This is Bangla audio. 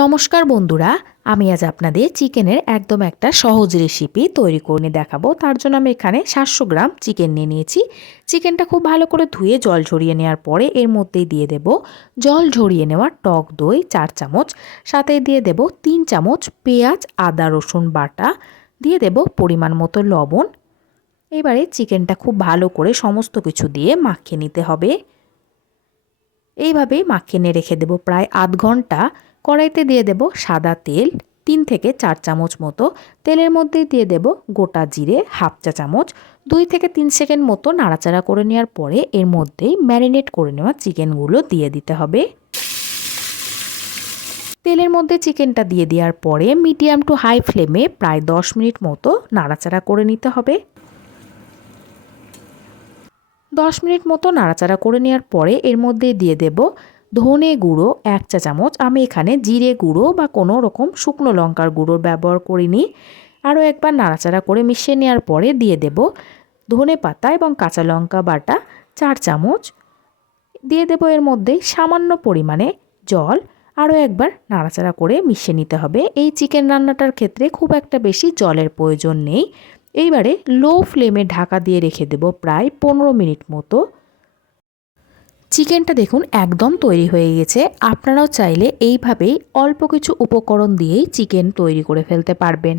নমস্কার বন্ধুরা, আমি আজ আপনাদের চিকেনের একদম একটা সহজ রেসিপি তৈরি করে দেখাবো। তার জন্য আমি এখানে 700 গ্রাম চিকেন নিয়ে নিয়েছি। চিকেনটা খুব ভালো করে ধুয়ে জল ঝরিয়ে নেওয়ার পরে এর মধ্যেই দিয়ে দেব জল ঝরিয়ে নেওয়া টক দই 4 চামচ, সাথে দিয়ে দেব 3 চামচ পেঁয়াজ আদা রসুন বাটা, দিয়ে দেব পরিমাণ মতো লবণ। এবারে চিকেনটা খুব ভালো করে সমস্ত কিছু দিয়ে মাখিয়ে নিতে হবে। এইভাবেই মাখিয়ে নিয়ে রেখে দেব প্রায় আধ ঘন্টা। কড়াইতে দিয়ে দেব সাদা তেল 3 থেকে 4 চামচ মতো। তেলের মধ্যে দিয়ে দেব গোটা জিরে হাফ চা চামচ। 2 থেকে 3 সেকেন্ড মতো নাড়াচাড়া করে নেওয়ার পরে এর মধ্যেই ম্যারিনেট করে নেওয়া চিকেনগুলো দিয়ে দিতে হবে। তেলের মধ্যে চিকেনটা দিয়ে দেওয়ার পরে মিডিয়াম টু হাই ফ্লেমে প্রায় 10 মিনিট মতো নাড়াচাড়া করে নিতে হবে। 10 মিনিট মতো নাড়াচাড়া করে নেওয়ার পরে এর মধ্যে দিয়ে দেব ধনে গুঁড়ো 1 চা চামচ। আমি এখানে জিরে গুঁড়ো বা কোনো রকম শুকনো লঙ্কার গুঁড়োর ব্যবহার করিনি। আরও একবার নাড়াচাড়া করে মিশিয়ে নেওয়ার পরে দিয়ে দেব ধনে পাতা এবং কাঁচা লঙ্কা বাটা 4 চামচ। দিয়ে দেব এর মধ্যে সামান্য পরিমাণে জল। আরও একবার নাড়াচাড়া করে মিশিয়ে নিতে হবে। এই চিকেন রান্নাটার ক্ষেত্রে খুব একটা বেশি জলের প্রয়োজন নেই। এইবারে লো ফ্লেমে ঢাকা দিয়ে রেখে দেব প্রায় 15 মিনিট মতো। চিকেনটা দেখুন একদম তৈরি হয়ে গেছে। আপনারাও চাইলে এইভাবেই অল্প কিছু উপকরণ দিয়েই চিকেন তৈরি করে ফেলতে পারবেন।